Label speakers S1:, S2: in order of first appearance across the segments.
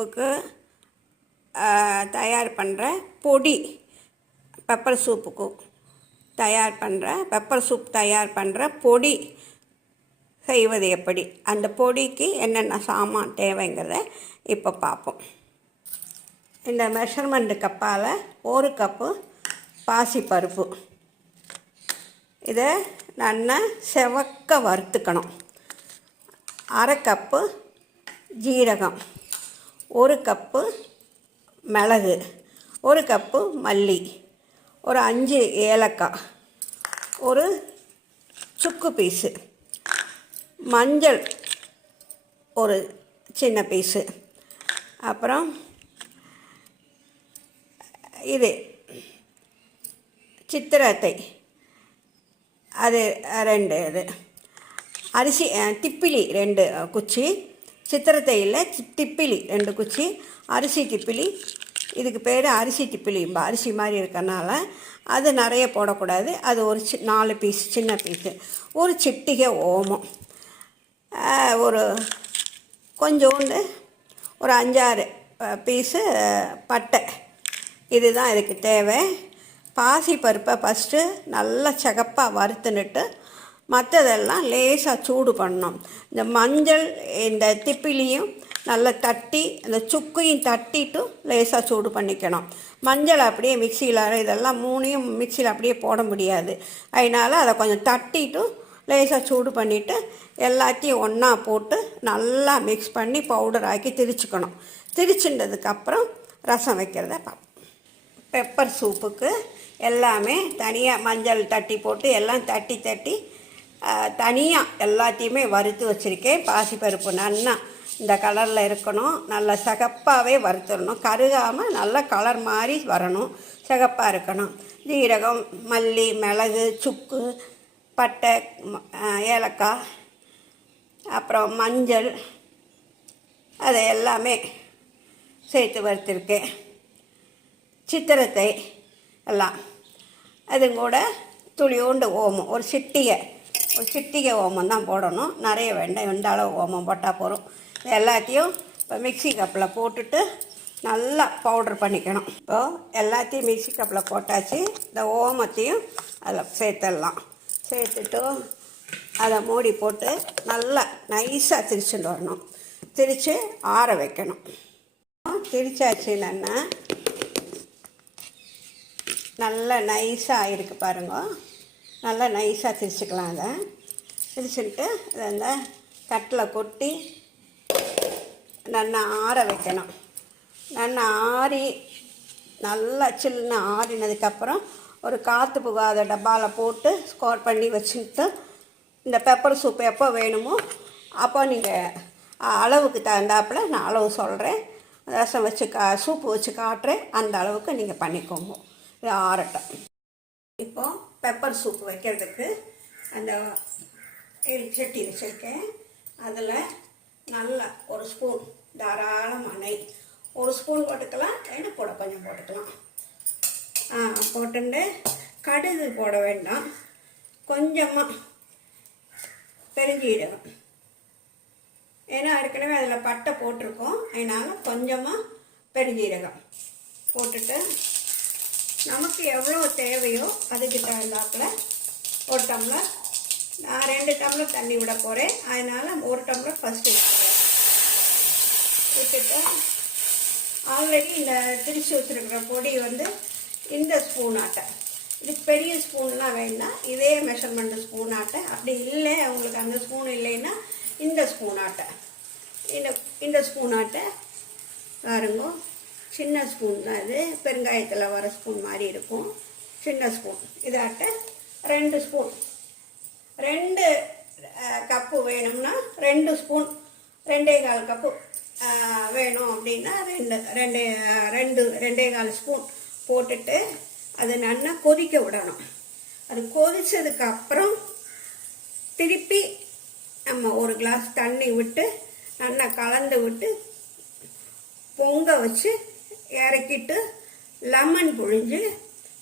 S1: சூப்புக்கு தயார் பண்ணுற பொடி பெப்பர் சூப்புக்கு தயார் பண்ணுற பெப்பர் சூப் தயார் பண்ணுற பொடி செய்வது எப்படி? அந்த பொடிக்கு என்னென்ன சாமான் தேவைங்கிறத இப்போ பார்ப்போம் இந்த மெஷர்மெண்ட் கப்பால் ஒரு கப்பு பாசிப்பருப்பு. இதை நல்லா செவக்க வறுத்துக்கணும். அரை கப்பு ஜீரகம். ஒரு கப்பு மிளகு ஒரு கப்பு மல்லி ஒரு அஞ்சு ஏலக்காய் ஒரு சுக்கு பீஸு மஞ்சள் ஒரு சின்ன பீஸு அப்புறம் இது சித்திரத்தை அது ரெண்டு இது அரிசி திப்பிலி ரெண்டு குச்சி சித்திரத்தையில் டிப்பிலி திப்பிலி ரெண்டு குச்சி அரிசி திப்பிலி. இதுக்கு பேர் அரிசி திப்பிலிம்பா அரிசி மாதிரி இருக்கனால அது நிறைய போடக்கூடாது. அது ஒரு சி நாலு பீஸ் சின்ன பீஸு ஒரு சிட்டிகை ஓமம். ஒரு கொஞ்சோண்டு ஒரு அஞ்சாறு பீஸு பட்டை. இதுதான் இதுக்கு தேவை. பாசி பருப்பை ஃபஸ்ட்டு நல்லா சிகப்பாக வறுத்துன்னுட்டு மற்றதெல்லாம் லேசாக சூடு பண்ணணும். இந்த மஞ்சள் இந்த திப்பிலியும் நல்லா தட்டி இந்த சுக்கையும் தட்டிட்டு லேசாக சூடு பண்ணிக்கணும். மஞ்சள் அப்படியே மிக்சியில் இதெல்லாம் மூணையும் மிக்சியில் அப்படியே போட முடியாது. அதனால் அதை கொஞ்சம் தட்டிட்டு லேசாக சூடு பண்ணிவிட்டு எல்லாத்தையும் ஒன்றா போட்டு நல்லா மிக்ஸ் பண்ணி பவுடர் ஆக்கி திரிச்சுக்கணும். திரிச்சுட்டதுக்கப்புறம் ரசம் வைக்கிறத பார்ப்போம் பெப்பர் சூப்புக்கு எல்லாமே தனியாக மஞ்சள் தட்டி போட்டு எல்லாம் தட்டி தட்டி தனியாக எல்லாத்தையுமே வறுத்து வச்சுருக்கேன். பாசிப்பருப்பு நன்னா இந்த கலரில் இருக்கணும். நல்லா சகப்பாகவே வறுத்துடணும். கருகாமல் நல்லா கலர் மாதிரி வரணும். சகப்பாக இருக்கணும். ஜீரகம் மல்லி மிளகு சுக்கு பட்டை ஏலக்காய் அப்புறம் மஞ்சள் அதை எல்லாமே சேர்த்து வறுத்துருக்கேன். சித்திரத்தை எல்லாம். அதுங்கூட துளியோண்டு ஓமம். ஒரு சிட்டிகை ஒரு சிட்டிகை ஓமம் தான் போடணும். நிறைய வேண்டாம் இந்த அளவு ஓமம் போட்டால் போதும். இது எல்லாத்தையும் இப்போ மிக்ஸி கப்பில் போட்டுட்டு நல்லா பவுடர் பண்ணிக்கணும். இப்போது எல்லாத்தையும் மிக்ஸி கப்பில் போட்டாச்சு. இந்த ஓமத்தையும் அதில் சேர்த்துடலாம். சேர்த்துட்டு அதை மூடி போட்டு நல்லா நைஸாக திரிச்சுட்டு வரணும். திரித்து ஆற வைக்கணும். திரிச்சாச்சு நல்லா நல்லா நைஸாக இருக்குது பாருங்கள் நல்லா நைஸாக திரிச்சுக்கலாம் அதை. திரிச்சுட்டு அதை அந்த தட்டில் கொட்டி நல்லா ஆற வைக்கணும். நல்லா ஆறி நல்லா சில்லுன்னு ஆறினதுக்கப்புறம் ஒரு காற்று புகாத டப்பாவில் போட்டு ஸ்கோர் பண்ணி வச்சுட்டு இந்த பெப்பர் சூப் எப்போ வேணுமோ அப்போ நீங்கள் அளவுக்கு தகுந்தாப்புல நான் அளவு சொல்கிறேன். ரசம் வச்சு கா சூப்பு வச்சு காட்டுறேன். அந்த அளவுக்கு நீங்கள் பண்ணிக்கோங்க. இது ஆறட்டும். இப்போ பெப்பர் சூப் வைக்கிறதுக்கு அந்த சட்டி வச்சுருக்கேன். அதில் நல்லா ஒரு ஸ்பூன் தாராளமாக நெய் ஒரு ஸ்பூன் போட்டுக்கலாம் ரெண்டு கூட கொஞ்சம் போட்டுக்கலாம். ஆ போட்டுண்டு கடுகு போட வேண்டாம். கொஞ்சமாக பெருஞ்சீரகம் ஏன்னா ஏற்கனவே அதில் பட்டை போட்டிருக்கோம். அதனால் கொஞ்சமாக பெருஞ்சீரகம் போட்டுட்டு நமக்கு எவ்வளோ தேவையோ அதுக்கு தகுந்தாப்பில் ஒரு டம்ளர் நான் ரெண்டு டம்ளர் தண்ணி விட போகிறேன் அதனால் ஒரு டம்ளர் ஃபஸ்ட்டு விட்டுறேன் விட்டுட்டு ஆல்ரெடி இந்த திரிச்சு வச்சுருக்கிற பொடி வந்து இந்த ஸ்பூன் ஆட்டை. இது பெரிய ஸ்பூன்லாம் வேணும்னா இதே மெஷர்மெண்ட் ஸ்பூன் ஆட்டை. அப்படி இல்லை அவங்களுக்கு அந்த ஸ்பூன் இல்லைன்னா இந்த ஸ்பூன் ஆட்டை. இந்த இந்த ஸ்பூன் ஆட்டை. பாருங்க. சின்ன ஸ்பூன் தான் இது. பெருங்காயத்தில் வர ஸ்பூன் மாதிரி இருக்கும். சின்ன ஸ்பூன். இதாட்ட ரெண்டு ஸ்பூன். ரெண்டு கப்பு வேணும்னா ரெண்டு ஸ்பூன். ரெண்டே கால் கப்பு வேணும் அப்படின்னா ரெண்டு ரெண்டே ரெண்டு ரெண்டே கால் ஸ்பூன் போட்டுட்டு அது நல்லா கொதிக்க விடணும். அது கொதித்ததுக்கப்புறம் திருப்பி நம்ம ஒரு கிளாஸ் தண்ணி விட்டு நல்லா கலந்து விட்டு பொங்க வச்சு இறக்கிட்டு லெமன் புழிஞ்சு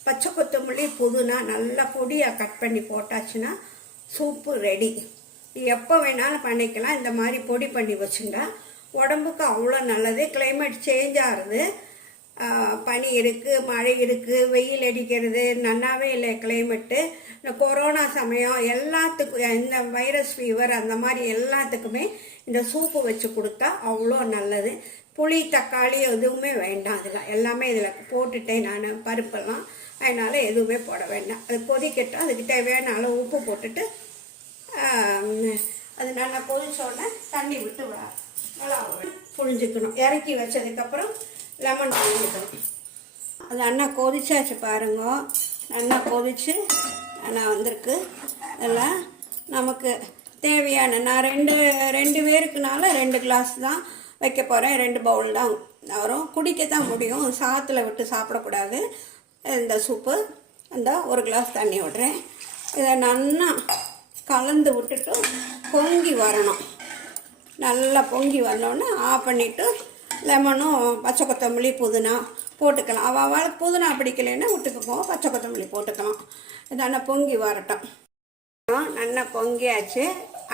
S1: பச்சை கொத்தமல்லி புதுனா நல்லா பொடியாக கட் பண்ணி போட்டாச்சுன்னா சூப்பு ரெடி எப்போ வேணாலும் பண்ணிக்கலாம். இந்த மாதிரி பொடி பண்ணி வச்சுட்டா உடம்புக்கு அவ்வளோ நல்லது. கிளைமேட் சேஞ்ச் ஆகுது பனி இருக்குது மழை இருக்குது வெயில் அடிக்கிறது நன்னாவே இல்லை கிளைமேட்டு இந்த கொரோனா சமயம் எல்லாத்துக்கும் இந்த வைரஸ் ஃபீவர் அந்த மாதிரி எல்லாத்துக்குமே இந்த சூப்பு வச்சு கொடுத்தா அவ்வளோ நல்லது. புளி தக்காளி எதுவுமே வேண்டாம் அதில் எல்லாமே இதில் போட்டுட்டேன் நான் பருப்பெல்லாம். அதனால் எதுவுமே போட வேண்டாம். அது கொதிக்கட்டும். அதுக்கு தேவையான அளவு உப்பு போட்டுட்டு அது நல்லா கொதிச்சோடனே தண்ணி விட்டு வ- நல்லா புழிஞ்சுக்கணும். இறக்கி வச்சதுக்கப்புறம் லெமன் புழிஞ்சுக்கணும். அது அண்ணா கொதிச்சாச்சு பாருங்க. நல்லா கொதிச்சு நல்லா வந்திருக்கு. இதெல்லாம் நமக்கு தேவையான நான் ரெண்டு ரெண்டு பேருக்குனால ரெண்டு கிளாஸ் தான். வைக்க போகிறேன் ரெண்டு பவுல் தான் வரும். குடிக்க தான் முடியும். சாத்தில் விட்டு சாப்பிடக்கூடாது. இந்த சூப்பு இந்த ஒரு கிளாஸ் தண்ணி விடுறேன். இதை நல்லா கலந்து விட்டுட்டு பொங்கி வரணும். நல்லா பொங்கி வந்தோடனே ஆஃப் பண்ணிவிட்டு லெமனும் பச்சை கொத்தமல்லி புதினா போட்டுக்கலாம். அவள் அவளுக்கு புதினா பிடிக்கலைன்னா விட்டுக்குப்போம் பச்சை கொத்தமல்லி போட்டுக்கலாம். இதெல்லாம் பொங்கி வரட்டும். நல்லா பொங்கியாச்சு.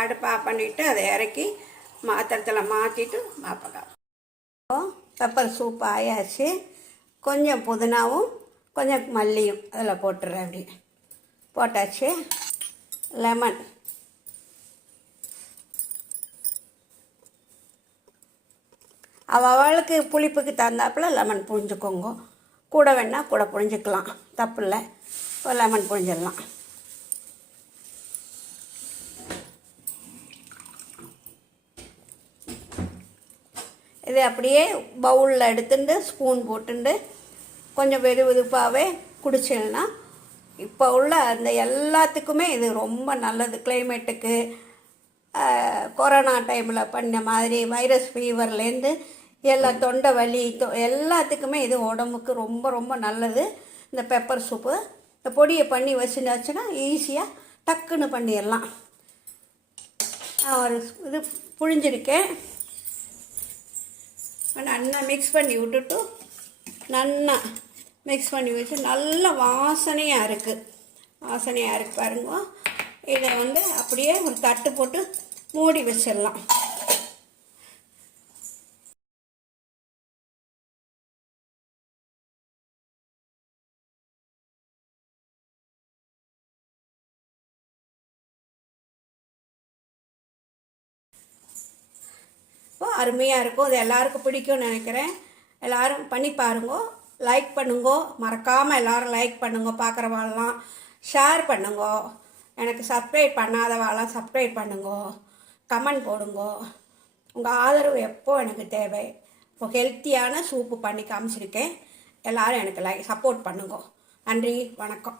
S1: அடுப்பு ஆஃப் பண்ணிவிட்டு அதை இறக்கி மாத்திரத்தில் மாற்றிட்டு மாப்பக்காய் பெப்பர் சூப் ஆயாச்சு கொஞ்சம் புதினாவும் கொஞ்சம் மல்லியும் அதில் போட்டுறேன் அப்படி போட்டாச்சு லெமன் அவளுக்கு புளிப்புக்கு தகுந்தாப்புல லெமன் புழிஞ்சுக்கோங்க கூட வேணால் கூட புழிஞ்சிக்கலாம் தப்பு இல்லை லெமன் புழிஞ்சிடலாம் இது அப்படியே பவுலில் எடுத்துட்டு ஸ்பூன் போட்டுண்டு கொஞ்சம் வெது வெதுப்பாகவே குடிச்சிடலாம். இப்போ உள்ள அந்த எல்லாத்துக்குமே இது ரொம்ப நல்லது. கிளைமேட்டுக்கு கொரோனா டைமில் பண்ண மாதிரி வைரஸ் ஃபீவர்லேருந்து எல்லா தொண்டை வலி தொ- எல்லாத்துக்குமே இது உடம்புக்கு ரொம்ப ரொம்ப நல்லது. இந்த பெப்பர் சூப்பு இந்த பொடியை பண்ணி வச்சுட்டாச்சுன்னா ஈஸியாக டக்குன்னு பண்ணிடலாம். ஒரு இது புழிஞ்சிருக்கேன். நல்லா மிக்ஸ் பண்ணி விட்டுட்டு நல்லா மிக்ஸ் பண்ணி வச்சு நல்ல வாசனையாக இருக்குது வாசனையாக இருக்குது பாருங்க. இதை வந்து அப்படியே ஒரு தட்டு போட்டு மூடி வச்சிடலாம். அருமையாக இருக்கும். அது எல்லாருக்கும் பிடிக்கும்னு நினைக்கிறேன். எல்லோரும் பண்ணி பாருங்க. லைக் பண்ணுங்க. மறக்காமல் எல்லோரும் லைக் பண்ணுங்க. பார்க்குறவாள்லாம் ஷேர் பண்ணுங்க. எனக்கு சப்ஸ்கிரைப் பண்ணாதவாலாம் சப்ஸ்கிரைப் பண்ணுங்க. கமெண்ட் போடுங்கோ. உங்கள் ஆதரவு எப்போ எனக்கு தேவை? இப்போ ஹெல்த்தியான சூப்பு பண்ணி காமிச்சிருக்கேன். எல்லோரும் எனக்கு லைக் சப்போர்ட் பண்ணுங்க. நன்றி. வணக்கம்.